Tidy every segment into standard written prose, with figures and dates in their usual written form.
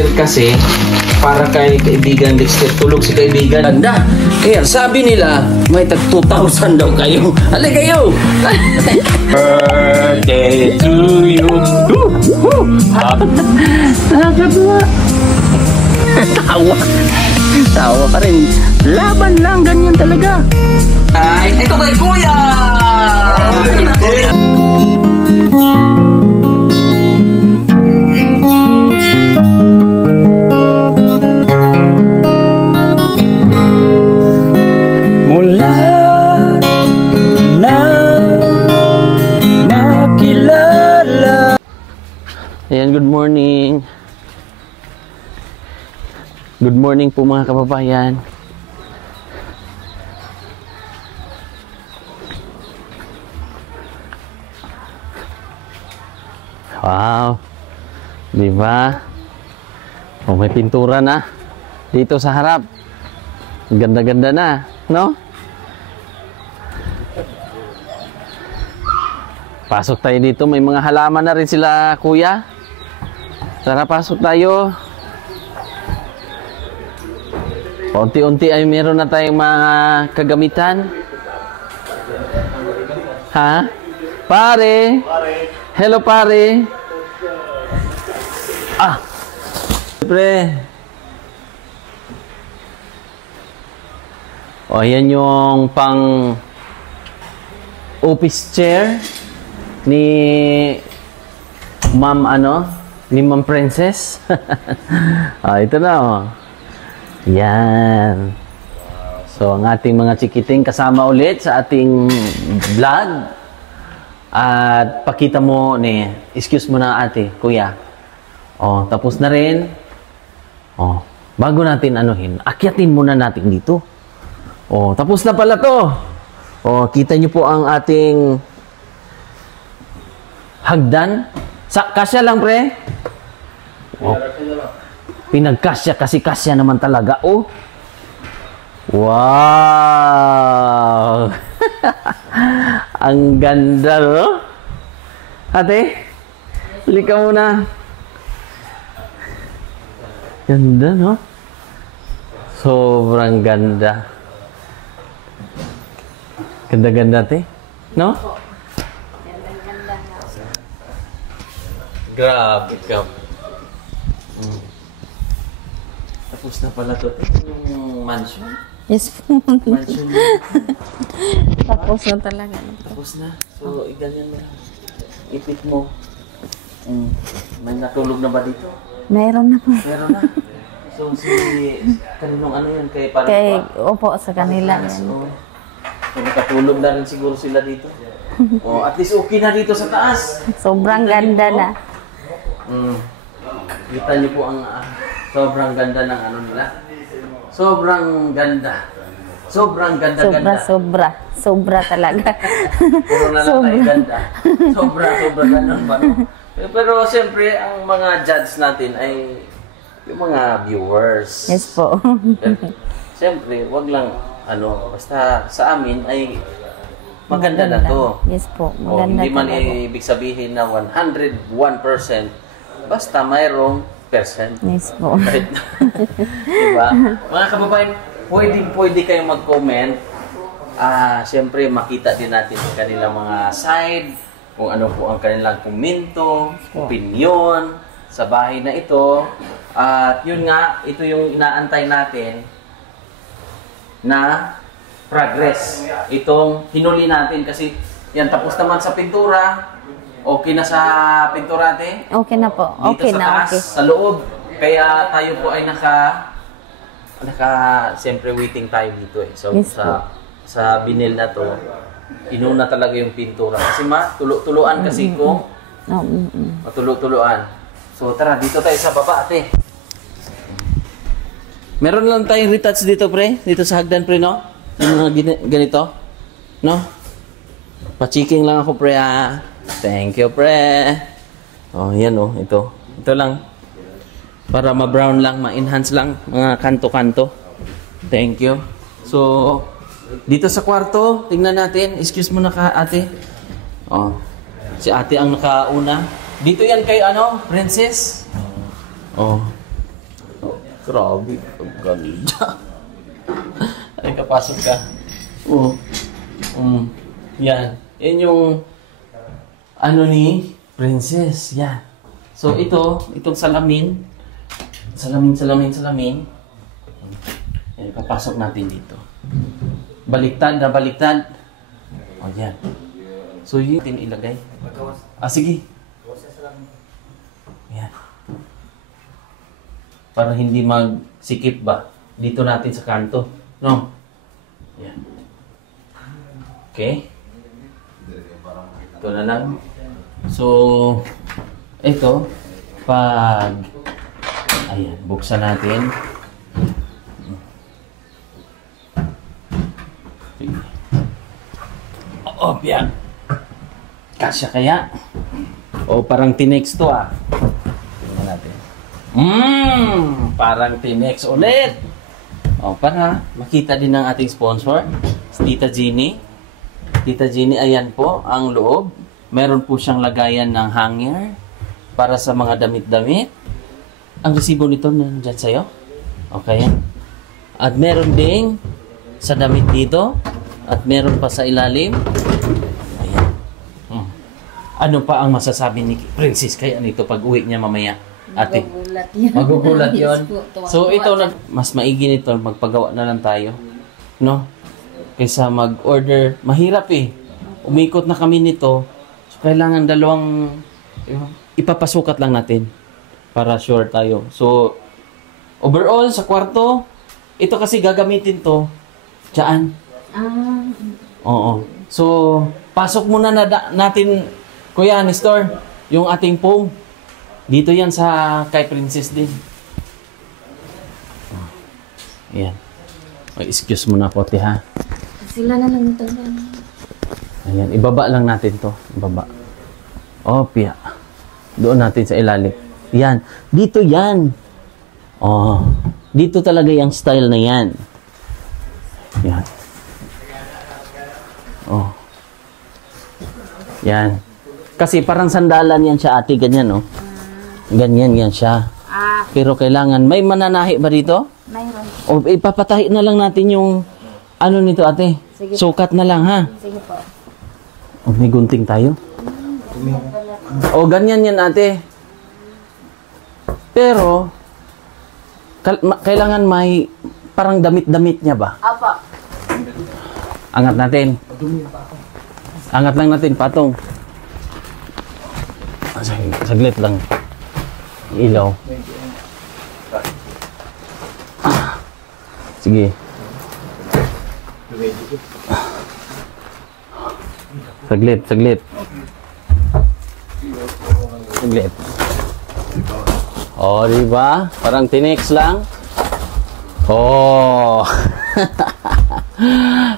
Dexter kasi, para kay kaibigan Dexter, tulog si kaibigan. Ganda. Kaya sabi nila, may tag 2,000 daw kayo. Halika kayo! Birthday to you. Nakakatuwa. Tawa. Tawa pa rin. Laban lang, ganyan talaga. Ay, ito kay Kuya! Mula na makilala. Ayan, good morning. Good morning po mga kababayan. Wow. Di ba? Oh, may pintura na dito sa harap. Ganda-ganda na, no? Pasok tayo dito, may mga halaman na rin sila, kuya. Tara, pasok tayo. Unti-unti ay meron na tayong mga kagamitan. Ha? Pare! Hello, pare! Ah! Siyempre. O, yan yung pang office chair ni Ma'am ni Ma'am Princess. Ito na, oh. Yan. So, ang ating mga chikiting kasama ulit sa ating vlog. At pakita mo excuse mo na ate, kuya. Oh, tapos na rin. Oh, bago natin akyatin muna natin dito. Oh, tapos na pala to. Oh, kita niyo po ang ating hagdan. Kasya lang, pre. Oh. Pinagkasya kasi kasya naman talaga. Oh. Wow. Ang ganda, no? Ate, halika muna. Ganda, no? Sobrang ganda. Ganda-ganda, ate. No? Ganda-ganda nga. Grabe ka. Tapos na pala to. Yung mansion. Yes po. Mansion. Tapos na talaga. Tapos na. So, ganyan na. Ipit mo. May natulog na ba dito? Meron na po. Meron na. So, kaninong yun? Opo, sa kanila yan. So, nakatulog na rin siguro sila dito. Oh, at least okay na dito sa taas. Sobrang ganda na. Kita niyo po ang sobrang ganda ng nila. Sobrang ganda. Sobrang ganda-ganda. Sobra talaga. Puro na lang tayo ganda. Sobra ganun ba, no? Pero siyempre, ang mga judge natin ay yung mga viewers. Yes po. Siyempre, wag lang, basta sa amin ay maganda na to. Yes po, maganda hindi man talaga. ibig sabihin na 101%, basta mayroong percent. Yes po. Diba? Mga kababayan, pwede kayong mag-comment. Siyempre, makita din natin ang kanilang mga side, kung ano po ang kanilang komento, opinion sa bahay na ito. At yun nga, ito yung inaantay natin na progress. Itong hinuli natin kasi yan, tapos naman sa pintura. Okay na sa pintura natin? Okay na po. Dito Okay sa na, taas, okay. sa loob. Kaya tayo po ay siyempre waiting tayo dito eh. So, Yes sa binil na to, inuna talaga yung pintura. Kasi tulo-tuluan kasi kung matulog-tuluan. So tara, dito tayo sa baba, ate. Meron lang tayong retouch dito, pre. Dito sa hagdan, pre, no? Yung mga ganito. No? Pa-checking lang ako, pre, ha? Thank you, pre. Oh, yan, oh. Ito. Ito lang. Para ma-brown lang, ma-enhance lang. Mga kanto-kanto. Thank you. So, dito sa kwarto, tingnan natin. Excuse mo na ka, ate. Oh. Si ate ang nakauna. Dito yan kay, Princess. Oh. Grabe, ang ganda. Ay, kapasok ka. Oo. Yan. Yan yung ano ni Princess. Yan. So, itong salamin. Salamin. Yan, papasok natin dito. Baliktad na baliktad. O, yan. So, yun natin ilagay. Sige. Yan. Para hindi magsikip ba. Dito natin sa kanto. No? Yan. Okay. Ito na lang. So, ito, pag, ayan, buksan natin. Oh, yan. Kasya kaya? O, parang tinex to ah. Tingnan natin. Parang tinex ulit. O, para makita din ng ating sponsor, si Tita Jeannie. Tita Jeannie, ayan po ang loob. Meron po siyang lagayan ng hanger para sa mga damit-damit. Ang resibo nito nandiyan sa'yo. Okay. At meron ding sa damit dito. At meron pa sa ilalim. Ayan. Ano pa ang masasabi ni Princess kaya nito pag uwi niya mamaya? Ate. Magugulat yun. So ito, mas maigi nito, magpagawa na lang tayo. No? Kaysa mag-order. Mahirap eh. Umikot na kami nito. So kailangan dalawang ipapasukat lang natin para sure tayo. So overall sa kwarto, ito kasi gagamitin to dyan. Oo. So pasok muna natin, Kuya Nestor, yung ating foam. Dito yan sa kay Princess din. Ayan. Excuse mo na po, ha. Sila na lang ito. Ayan, ibaba lang natin to. Ibaba. Opya. Doon natin sa ilalim. Yan. Dito yan. Oh. Dito talaga yung style na yan. Yan. Oh. Yan. Kasi parang sandalan yan siya, ate. Ganyan, oh. Ganyan yan siya. Pero kailangan, may mananahi ba dito? Mayroon. O ipapatahi na lang natin yung ano nito, ate. Sige. Sukat na lang, ha? Sige po. O, may gunting tayo. O, ganyan yan, ate. Pero, kailangan may parang damit-damit niya ba? Apa. Angat natin. Angat lang natin, patong. Saglit lang. Ilaw. Sige. Saglit. Saglit. Oh, diba? Parang tinex lang. Oh.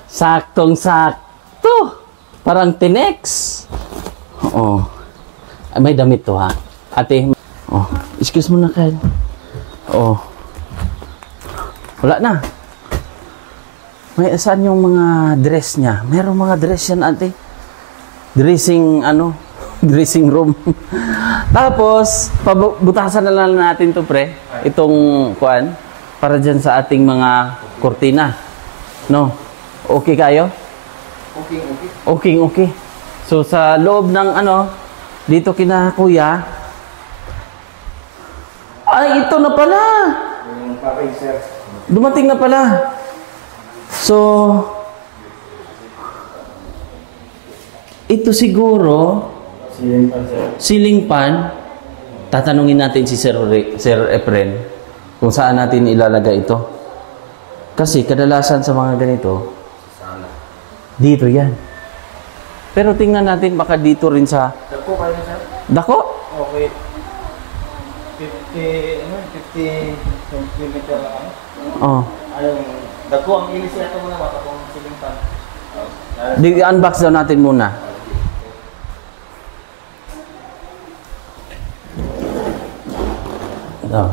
Saktong-sakto. Parang tinex. Oo. Ay, may damit to, ha? Ate. Oh. Excuse mo na, Kyle. Oh. Wala na. May saan yung mga dress niya? Merong mga dress yan, ate. Dressing, dressing room. Tapos, pabutasan na lang natin to, pre. Itong, kuan, para dyan sa ating mga kortina. No? Okay kayo? Okay. So, sa loob ng, dito kina kuya, ay, ito na pala. Dumating na pala. So, ito siguro, ceiling fan. Tatanungin natin si Sir Efren kung saan natin ilalagay ito. Kasi kadalasan sa mga ganito, dito yan. Pero tingnan natin baka dito rin sa... Dako kayo, sir? Dako? Okay. 50 centimeter lang. Oh. Dako ang ilis ito muna, baka kung siling pan. Di-unbox daw natin muna.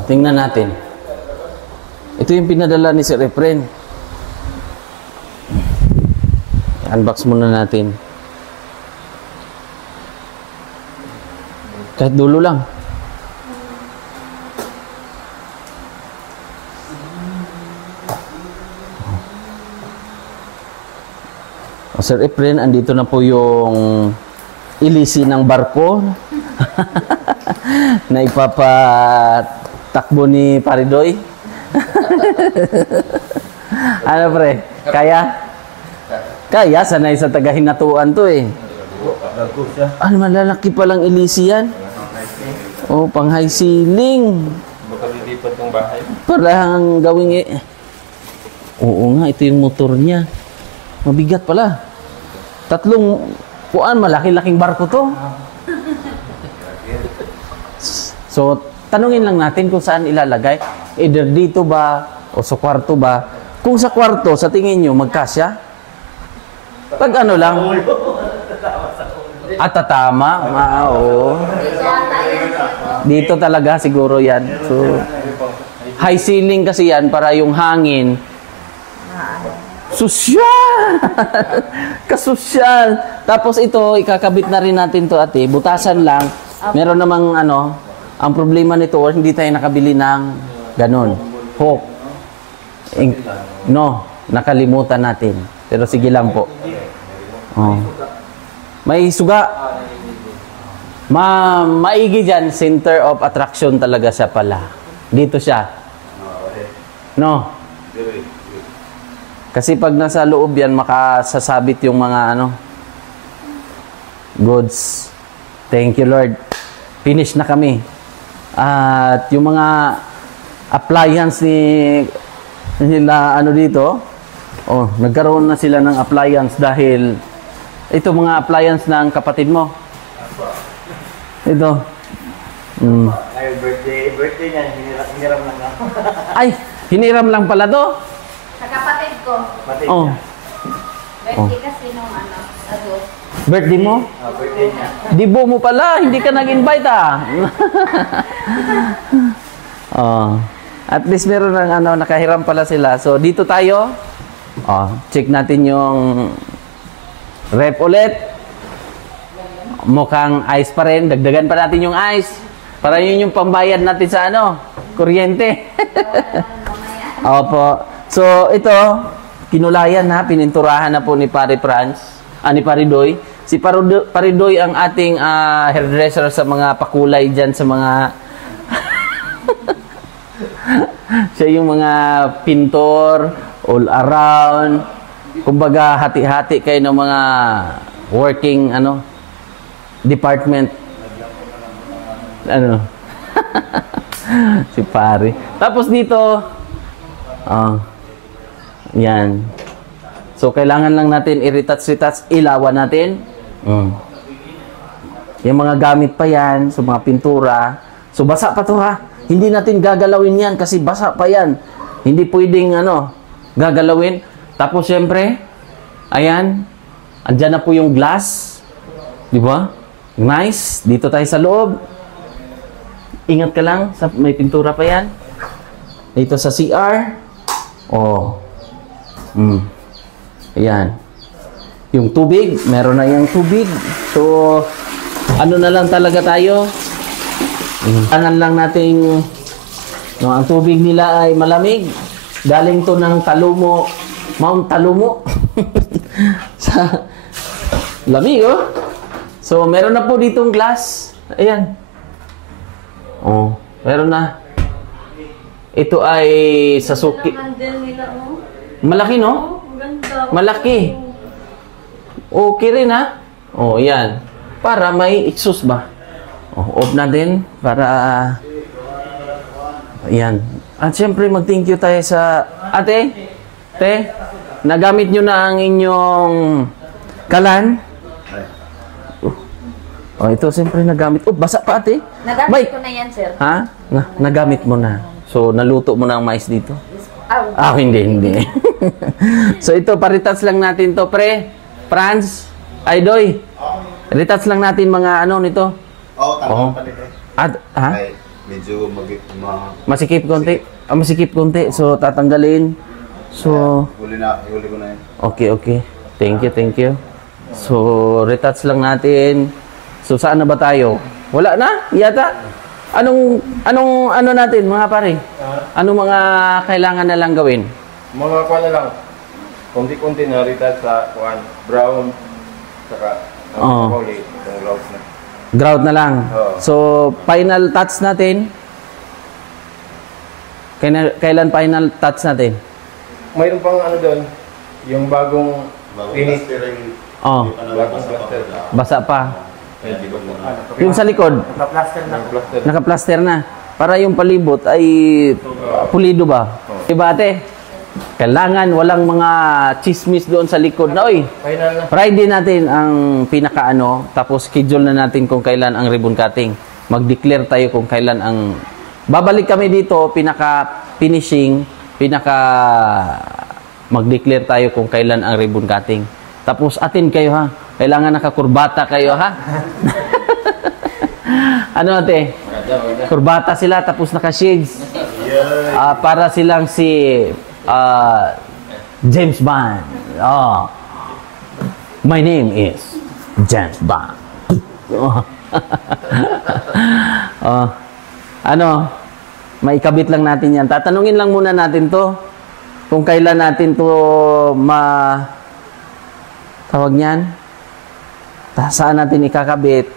Tingnan natin. Ito yung pinadala ni Sir Efren. Unbox muna natin. Kahit dulo lang. O, Sir Efren, andito na po yung ilisi ng barko na ipapatakbo ni Paridoy. Ano pre? Kaya? Kaya, sanay sa tagahinatuan to eh. Ano, malalaki palang ilisi yan? Oh, pang high ceiling. Baka lilipat ng bahay. Parang gawing Oo nga, ito yung motor niya. Mabigat pala. 3 puan, malaki-laking barko to. So, tanungin lang natin kung saan ilalagay. Either dito ba o sa kwarto ba. Kung sa kwarto, sa tingin nyo, magkasya? Pag ano lang? At tatama. Oo. Dito talaga siguro yan. So, high ceiling kasi yan para yung hangin. Sosyal! Kasosyal! Tapos ito, ikakabit na rin natin to ate. Butasan lang. Meron namang ano, ang problema nito, hindi tayo nakabili ng ganon. Hook. No, nakalimutan natin. Pero sige lang po. Oh. May suga. Maigi dyan, center of attraction talaga siya pala. Dito siya. No? Kasi pag nasa loob yan, makasasabit yung mga ano, goods. Thank you, Lord. Finish na kami. At yung mga appliance nila ano dito, oh, nagkaroon na sila ng appliance dahil ito mga appliance ng kapatid mo. Ito. Ay, birthday niya, hiniram lang ako. Ay, hiniram lang pala to. Sa kapatid ko. Pati Oh. niya. Birthday kasi nung ano, August. Birthday mo? Birthday niya. Dibo mo pala, hindi ka nag-invite ah. Oh. At least meron ng ano, nakahiram pala sila. So dito tayo. Oh, check natin yung rep ulit. Mukhang ice pa rin. Dagdagan pa natin yung ice. Para yun yung pambayad natin sa ano, kuryente. Opo. So ito, kinulayan na, pininturahan na po ni Pare Franz, ni Paridoy. Si Paridoy ang ating hairdresser sa mga pakulay dyan, sa mga siya yung mga pintor all around. Kumbaga hati-hati kayo ng mga working ano department. Ano? Si Pare. Tapos dito yan. So kailangan lang natin i-retouch, ilawan natin. Yung mga gamit pa yan, so mga pintura. So basa pa to ha. Hindi natin gagalawin yan kasi basa pa yan. Hindi pwedeng ano, gagalawin. Tapos syempre, ayan, andyan na po yung glass. Di ba? Nice. Dito tayo sa loob. Ingat ka lang, may pintura pa yan. Dito sa CR. Oh. Ayan. Yung tubig, meron na yung tubig. So, ano na lang talaga tayo. Kailangan lang nating no, ang tubig nila ay malamig. Galing to ng Talumo, Mount Talumo. Sa lamig, oh. So, meron na po ditong glass. Ayan. Oh, meron na. Ito ay Sasuke. Malaki, no? Malaki. Okay rin, ha? Oh, yan. Para may exhaust ba? Oh, off na din. Para... Ayan. At syempre, mag-thank you tayo sa... Ate? Te? Nagamit nyo na ang inyong kalan? Oh, ito siyempre nagamit. Oh, basa pa ate. Nagamit ko na yan, sir. Ha? Nagamit mo na. So, naluto mo na ang mais dito? Hindi. So, ito, paritats lang natin to, pre. Franz, Aydoy. Ritats lang natin mga ano nito. Tanong pa dito. Ha? Ay, medyo Masikip konti. Masikip konti. So, tatanggalin. So, huli ko na yun. okay. Thank you. So, ritats lang natin. So, saan na ba tayo? Wala na? Yata? Ano natin, mga pare? Anong mga kailangan na lang gawin? Mga kwa na lang. konti-konti na retouch sa kuan, brown, saka Oo. kulay, itong gloves na. Grout na lang. Oo. So, final touch natin. Kailan final touch natin? Mayroon pang ano doon, yung bagong finish. Oh, Bagong plaster. basa pa. Yung sa likod, Naka-plaster na. Plaster. naka-plaster na. Para yung palibot ay pulido ba? Diba ate? Kailangan walang mga chismis doon sa likod na, oy, Final na. Friday natin ang pinakaano, tapos schedule na natin kung kailan ang ribbon cutting. Mag-declare tayo kung kailan ang... Babalik kami dito, pinaka-finishing, mag-declare tayo kung kailan ang ribbon cutting. Tapos atin kayo ha. Kailangan nakakurbata kayo ha. Ano ate? Kurbata sila tapos naka-shades. Para silang si James Bond. My name is James Bond. Ano? Maikabit lang natin yan. Tatanungin lang muna natin to. Kung kailan natin to tawag niyan? Saan natin ikakabit?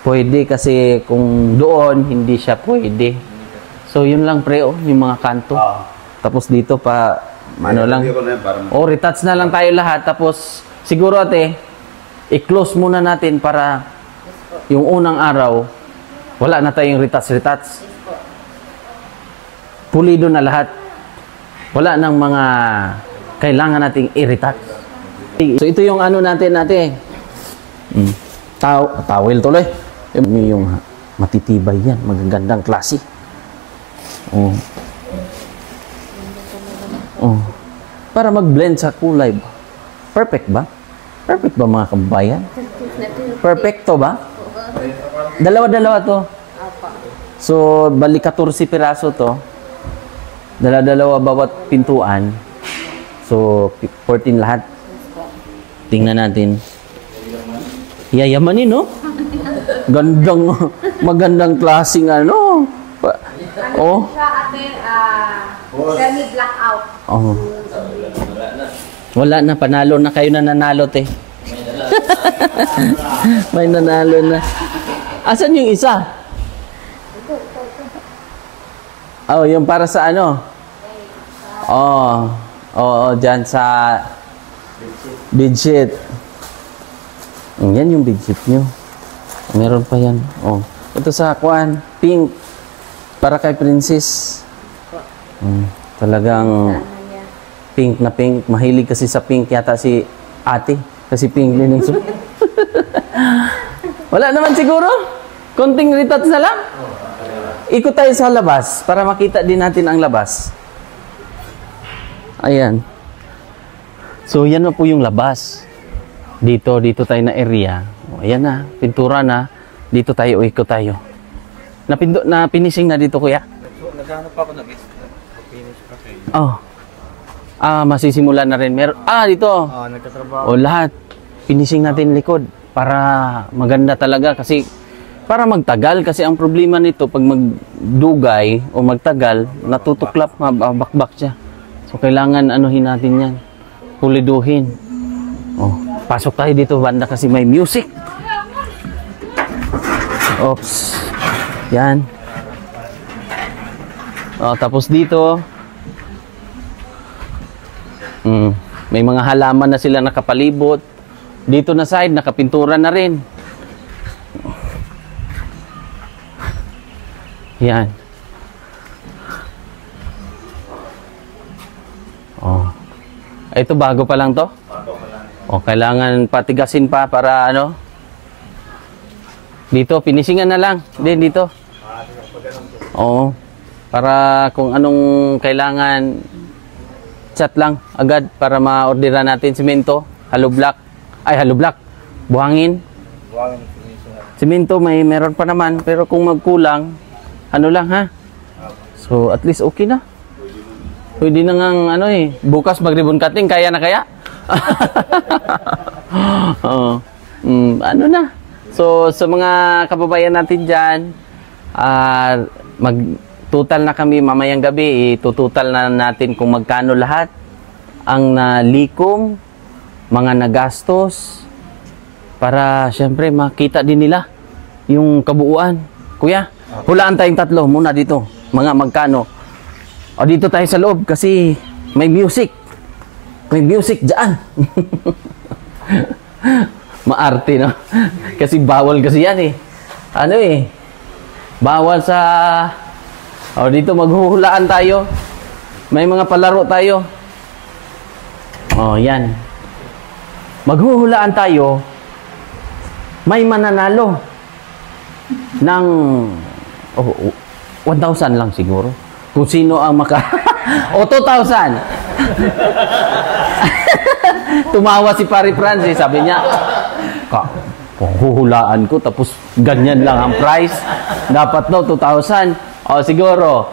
Pwede kasi kung doon, hindi siya pwede. So, yun lang pre, yung mga kanto. Tapos dito pa, ano lang. Retouch na lang tayo lahat. Tapos, siguro ate, i-close muna natin para yung unang araw, wala na tayong retouch. Pulido na lahat. Wala nang mga kailangan nating i-retouch. So, ito yung ano natin, ate. Towel tuloy. Yung matitibay yan. Magagandang klase. Para mag-blend sa kulay ba? Perfect ba? Perfect ba mga kabayan? Perfecto ba? Dalawa-dalawa to. So, bali 14 piraso to. Dalawa-dalawa bawat pintuan. So, 14 lahat. Tingnan natin. Yayamanin, no? Magandang klaseng ano. Ano siya ate, semi-blackout. Wala na, panalo na kayo na nanalo, te. May nanalo na. Asan yung isa? Yung para sa ano? Dyan sa bedsheet. Yan yung bedsheet nyo. Meron pa yan. Ito sa kuan, pink. Para kay princess. Talagang pink na pink. Mahilig kasi sa pink yata si ate. Kasi pink din yung suot. Wala naman siguro. Konting retouch na lang. Ikot tayo sa labas para makita din natin ang labas. Ayan. So, yan na po yung labas. Dito tayo na area. Ayan na, pintura na. Dito tayo, ikot tayo. Finishing na dito, kuya? Nagano pa ako nag-finish pa kayo. Masisimula na rin. Dito. Nagtatrabaho. Lahat. Finishing natin likod. Para maganda talaga. Kasi, para magtagal. Kasi ang problema nito, pag magdugay o magtagal, natutuklap, mabakbak siya. So, kailangan anuhin natin yan. Puliduhin. Pasok tayo dito, banda, kasi may music. Oops. Yan. Tapos dito, may mga halaman na sila nakapalibot. Dito na side, nakapintura na rin. Yan. Ito bago pa lang to? Kailangan patigasin pa para ano? Dito, finishingan na lang. Dito. Para kung anong kailangan, chat lang agad para ma-orderan natin. Simento, hollow block. Buhangin. Simento, meron pa naman. Pero kung magkulang, ano lang ha? So, at least okay na. Pwede na nga, bukas mag-ribbon cutting, kaya na kaya? Ano na? So, sa mga kababayan natin dyan, mag-total na kami mamayang gabi, itutotal na natin kung magkano lahat. ang nalikom, mga nagastos, para syempre makita din nila yung kabuuan. Kuya, hulaan tayong tatlo muna dito. Mga magkano. O dito tayo sa loob kasi may music. May music dyan. Maarte, no? Kasi bawal kasi yan eh. Ano eh. Bawal sa... O dito maghuhulaan tayo. May mga palaro tayo. O yan. Maghuhulaan tayo. May mananalo ng 1,000 lang siguro. Kung sino ang maka... o 2,000. Tumawa si Pari Francis. Sabi niya, huhulaan ko tapos ganyan lang ang price. Dapat daw 2,000. O siguro,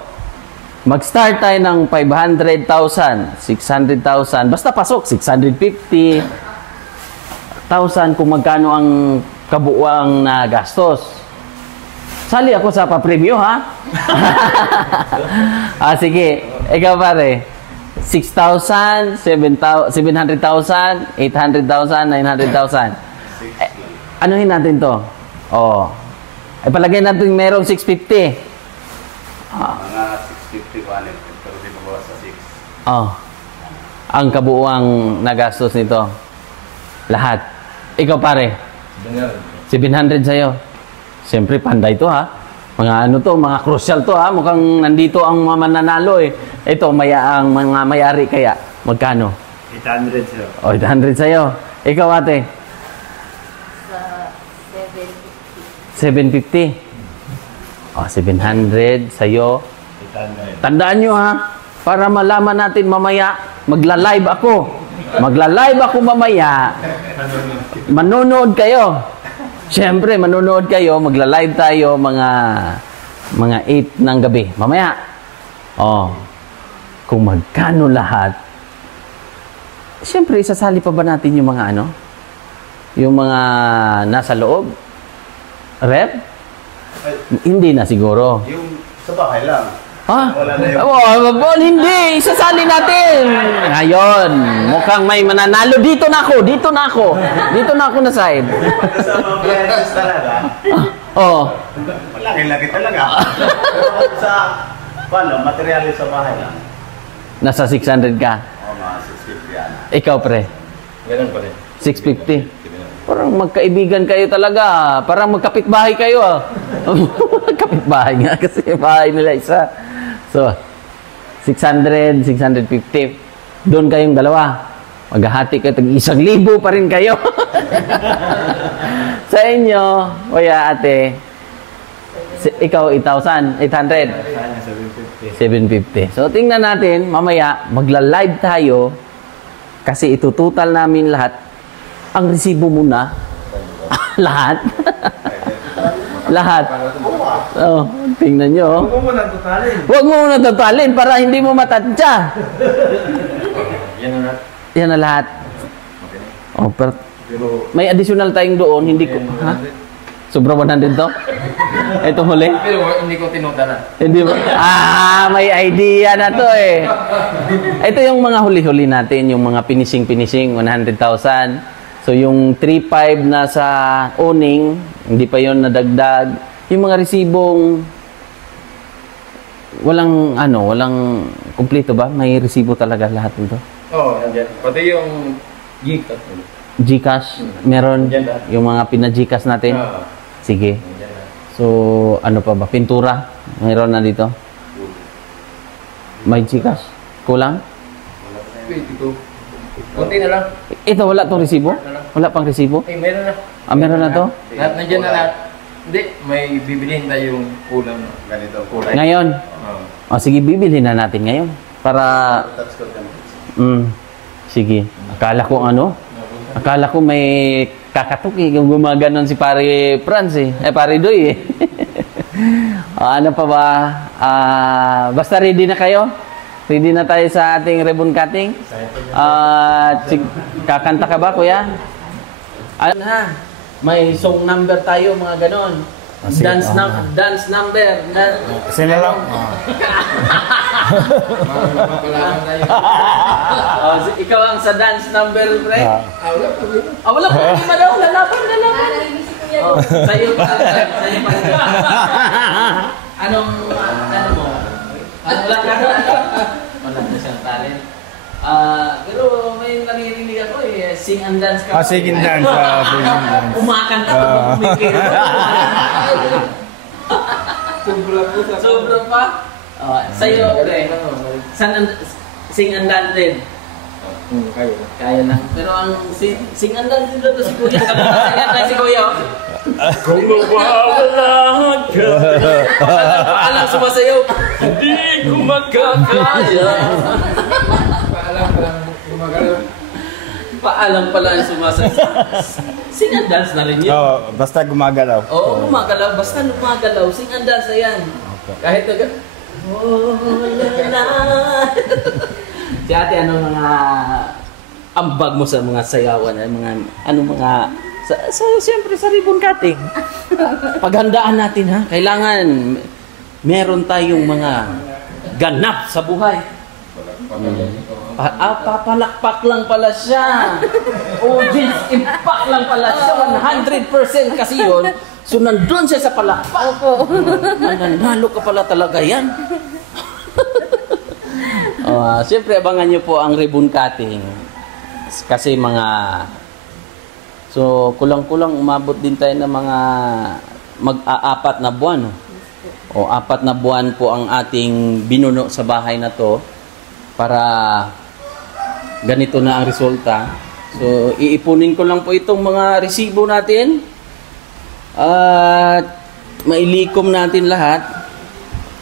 mag-start tayo ng 500,000, 600,000. Basta pasok, 650,000 kung magkano ang kabuuang na gastos. Sali ako sa pa-preview, ha? Sige. Ikaw pare. 6,000, 700,000, 800,000, 900,000. Anuhin natin to? Ipalagay natin merong 650. Mga 650 ko anin. Pero di mabawas sa 6. Ang kabuuang nagastos nito. Lahat. Ikaw pare. 700 sa'yo. Siyempre, panday to ha. Mga ano to, mga crucial to ha. Mukhang nandito ang mga mananalo eh. Ito, ang mga may-ari kaya. Magkano? 800 sir. 800 sa'yo. Ikaw ate? Sa 750. 700 sa'yo. 800. Tandaan nyo ha. Para malaman natin mamaya, magla-live ako. Magla-live ako mamaya. Manonood kayo. Siyempre, manonood kayo, magla-live tayo mga 8 ng gabi. Mamaya. Kung magkano lahat. Siyempre, isasali pa ba natin yung mga ano? Yung mga nasa loob? Rep? Hindi na siguro. Yung sa bahay lang. Wala na yung... Hindi. Isasali natin. Ngayon, mukhang may mananalo. Dito na ako. Dito na ako na side. Kasama appliances talaga. Malaki-laki talaga. Sa, materialis sa bahay lang. Nasa 600 ka. Mga 650 yan. Ikaw, pre. Ganun pa rin. 650. Parang magkaibigan kayo talaga. Parang magkapitbahay kayo. Kapitbahay nga kasi bahay nila isa. So, 600, 650. Doon kayong dalawa. Maghahati kayo. 1,000 pa rin kayo. Sa inyo, kuya ate, ikaw 8,000, 800. 750. So, tingnan natin. Mamaya, magla-live tayo. Kasi itututal namin lahat. Ang resibo muna. Lahat. Lahat. Tingnan nyo. Huwag mo nang tutalin. Huwag mo muna totalin para hindi mo matansya. Yan na lahat. Yan na lahat. Pero may additional tayong doon. Hindi ko... Ha? Sobra 100 to? Ito huli? Pero hindi ko tinutala. Hindi ba? May idea na to eh. Ito yung mga huli-huli natin. Yung mga finishing, 100,000. So yung 3.5 na sa owning, hindi pa yon nadagdag. Yung mga resibong walang kumpleto ba? May resibo talaga lahat nito. Nandiyan. Pati yung Gcash. Gcash, meron yung mga pina-Gcash natin. Sige. So, ano pa ba? Pintura, meron na dito. May Gcash. Kulang? Kunti na lang. Ito, wala tong resibo? Wala pang resibo? Meron na. Meron na to? Lahat nandiyan na lahat. Hindi, may bibilihin tayong kulang. Ganito. Kulay. Ngayon? Sige, bibilhin na natin ngayon. Para... sige. Akala ko may kakatuki kung gumaganon si Pare Franz eh. Pare Doy eh. Ano pa ba? Basta ready na kayo? Ready na tayo sa ating ribbon cutting? Kakanta ka ba, kuya? Ano na? May song number tayo, mga ganon. Dance number. Sila lang. Mapalaman tayo. Ikaw ang sa dance number, pre? Wala pa rin. Wala pa. Lima daw. Lalaban. Nainis ko yan. Sa'yo pa. Anong, ano mo? Wala ka na. Wala na siyang talent. Pero may naririnig ako sing and dance ka. Sing and dance. Sing and dance. Kumakanta ka pa kumikir. Sobra pa. Sa'yo, pre. Sing and dance din. Kaya lang. Pero ang sing and dance din dito si Kuya. Kaya si Kuya. Kung mawawala ka. Alang sumasayaw. Hindi ko magkakaya. Paalam pala ang sumasayaw. Sing and dance na rin yun. Basta gumagalaw. Oo, gumagalaw. Basta gumagalaw. Sing and dance na yan. Kahit si ate, ano mga ambag mo sa mga sayawan? Siyempre sa ribbon cutting. Paghandaan natin, ha? Kailangan meron tayong mga ganap sa buhay. Papalakpak lang pala siya. Jeans, impact lang pala siya. 100% kasi yun. So, nandun siya sa palakpak. Nanalo ka pala talaga yan. Siyempre, abangan nyo po ang ribbon cutting. Kasi So, kulang-kulang umabot din tayo ng mga mag-aapat na buwan. O 4 na buwan po ang ating binuno sa bahay na to para ganito na ang resulta. So, iipunin ko lang po itong mga resibo natin at mailikom natin lahat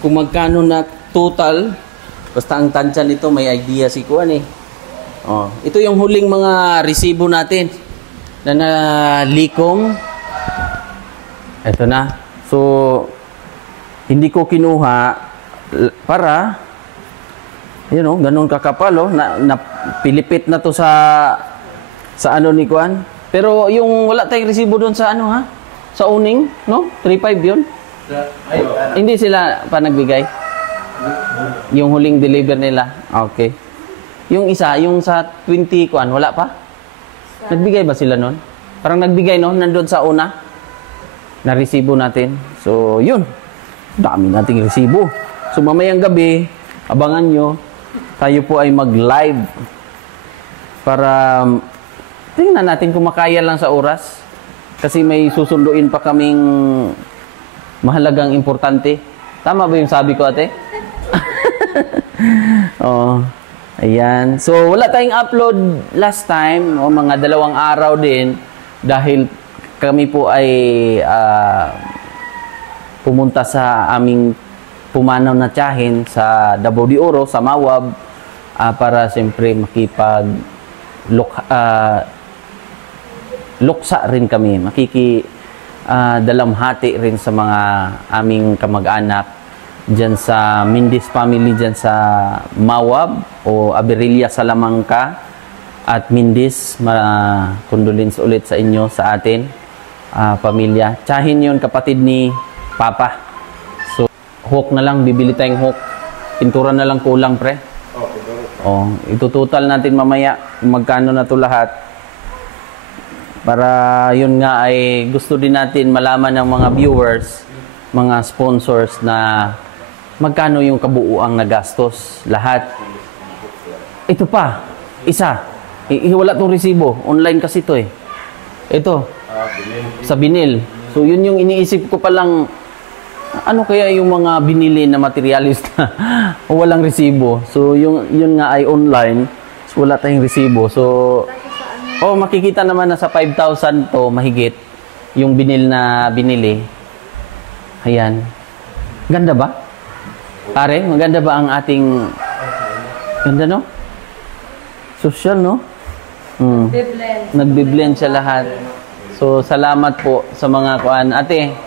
kung magkano na total. Basta ang tansya nito, may idea si Kuan eh. Ito yung huling mga resibo natin na nalikom. Ito na. So, hindi ko kinuha para ganun kakapal, napilipit na to sa ano ni Kuan. Pero yung wala tayong resibo doon sa ano, ha? Sa uning, no? 3.5 yun. Hindi sila pa nagbigay. Yung huling deliver nila. Okay. Yung isa, yung sa 20 Kuan, wala pa? Nagbigay ba sila nun? Parang nagbigay, no? Nandun sa una. Na-resibo natin. So, yun. Dami nating resibo. So, mamayang gabi, abangan nyo, tayo po ay mag-live para tingnan natin kung makaya lang sa oras. Kasi may susunduin pa kaming mahalagang importante. Tama ba yung sabi ko, ate? Ayan. So, wala tayong upload last time. Mga 2 araw din. Dahil kami po ay pumunta sa aming pumanaw na tiyahin sa Davao de Oro, sa Mawab, para siyempre luksa rin kami. Dalamhati rin sa mga aming kamag-anak dyan sa Mindis family dyan sa Mawab o Aberilla, Salamangka at Mindis. Condolence ulit sa inyo, sa atin, pamilya. Tiyahin yun, kapatid ni Papa. So, hook na lang, bibili tayong hook. Pintura na lang kulang, pre. Ito total natin mamaya magkano na to lahat. Para yun nga ay gusto din natin malaman ng mga viewers, mga sponsors na magkano yung kabuuang nagastos lahat. Ito pa, isa. Wala tong resibo. Online kasi ito eh. Ito. Sa binil. So yun yung iniisip ko palang, ano kaya yung mga binili na materialis na walang resibo. So yun nga ay online. So, wala tayong resibo. So makikita naman na sa 5,000 to mahigit yung binil na binili. Ayan. Ganda ba? Pare, maganda ba ang ating... Ganda, no? Social, no? Nagbi-blend siya lahat. So, salamat po sa mga kuan. Ate,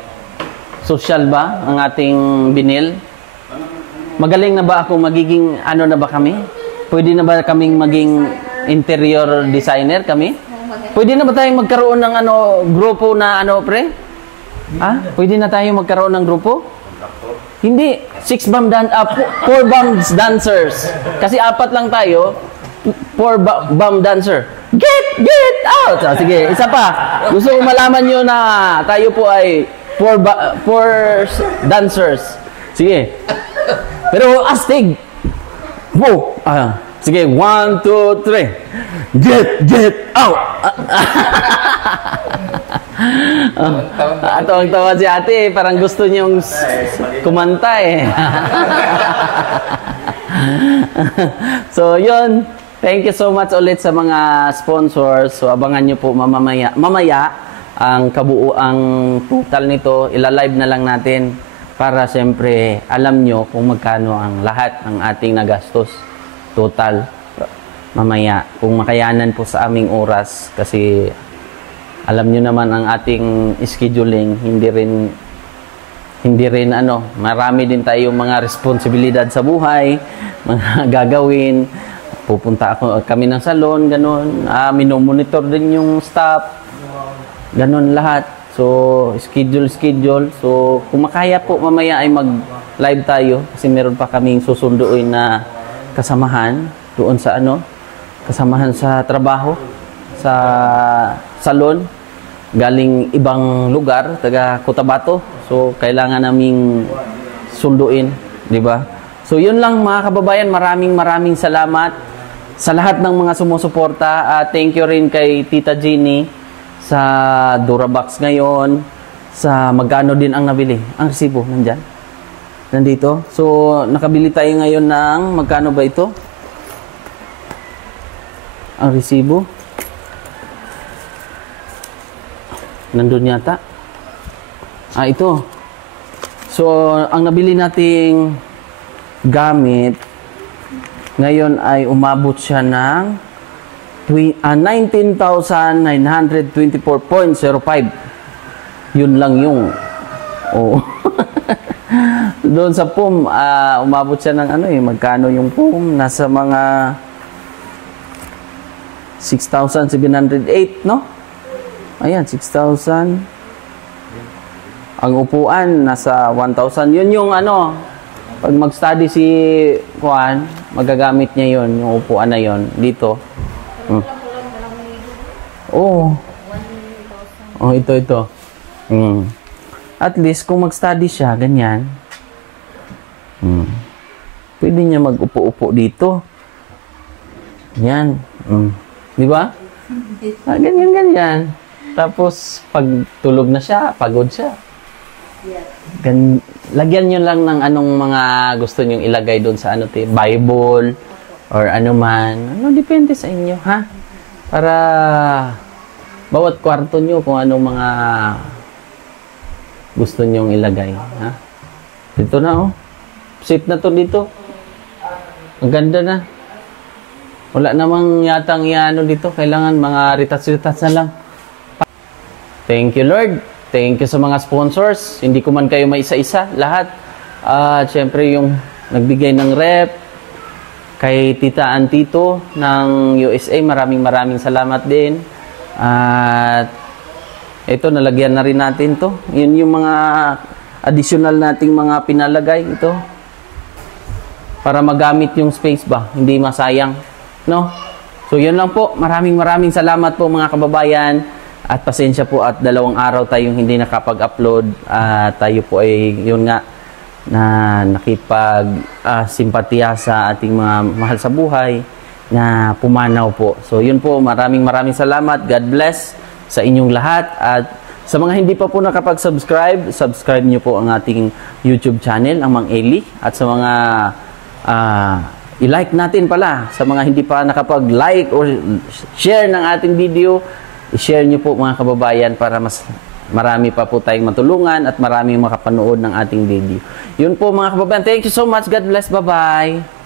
social ba ang ating binil? Magaling na ba ako magiging... Ano na ba kami? Pwede na ba kaming maging interior designer kami? Pwede na ba tayong magkaroon ng grupo na pre? Pwede na tayong magkaroon ng grupo? Hindi, 4 bum dancers. Kasi 4 lang tayo, 4 bum dancer. Get out! So, sige, isa pa. Gusto ko malaman nyo na tayo po ay 4 dancers. Sige. Pero astig. Whoa. Sige, 1, 2, 3. Get out! Tawang-tawa si ate, parang gusto niyong kumanta eh. So, yun. Thank you so much ulit sa mga sponsors. So, abangan nyo po mamaya ang kabuuang total nito. Ilalive na lang natin para siyempre alam nyo kung magkano ang lahat ng ating nagastos. Total. Mamaya, kung makayanan po sa aming oras kasi alam nyo naman ang ating scheduling, hindi rin marami din tayong mga responsibilidad sa buhay, mga gagawin. Pupunta kami ng salon, ganun. Minomonitor din yung staff. Ganun lahat. So, schedule. So, kung makaya po mamaya ay mag-live tayo kasi meron pa kaming susunduin na kasamahan doon sa kasamahan sa trabaho, sa salon, galing ibang lugar, taga Cotabato. So, kailangan naming sunduin, di ba? So, yun lang mga kababayan, maraming salamat sa lahat ng mga sumusuporta. Thank you rin kay Tita Jeannie sa Durabox ngayon, sa magkano din ang nabili. Ang resibo, nandito. So, nakabili tayo ngayon ng, magkano ba ito? Ang resibo. Nandun yata. Ito. So, ang nabili nating gamit, ngayon ay umabot siya ng 19,924.05. Yun lang yung doon sa POM, umabot siya ng magkano yung POM? Nasa mga 6,708, no? Ayan, 6,000. Ang upuan, nasa 1,000. Yun yung pag mag-study si Juan, magagamit niya yun, yung upuan na yun, dito. Oh, ito. At least, kung mag-study siya, ganyan, pwede niya mag-upo-upo dito. Yan. Di ba? Ganyan. Tapos, pag tulog na siya, pagod siya. Lagyan nyo lang ng anong mga gusto nyong ilagay doon sa Bible, or ano man. Depende sa inyo, ha? Para bawat kwarto nyo kung anong mga gusto nyong ilagay, ha? Dito na, safe na to dito. Ang ganda na. Wala namang yatang dito. Kailangan mga ritats na lang. Thank you, Lord. Thank you sa mga sponsors. Hindi ko man kayo maisa-isa. Lahat. Siyempre yung nagbigay ng rep. Kay Tita Antito ng USA. Maraming salamat din. At ito, nalagyan na rin natin to. Yun yung mga additional nating mga pinalagay. Ito. Para magamit yung space ba. Hindi masayang. No? So, yun lang po. Maraming salamat po mga kababayan. At pasensya po at 2 araw tayong hindi nakapag-upload. Tayo po ay, yun nga, na nakipag-simpatiya sa ating mga mahal sa buhay na pumanaw po. So, yun po. Maraming salamat. God bless sa inyong lahat. At sa mga hindi pa po nakapag-subscribe, subscribe nyo po ang ating YouTube channel, ang Mang Eli. At sa mga i-like natin pala, sa mga hindi pa nakapag-like or share ng ating video, i-share nyo po mga kababayan para mas marami pa po tayong matulungan at maraming makapanood ng ating video. Yun po mga kababayan. Thank you so much. God bless. Bye-bye.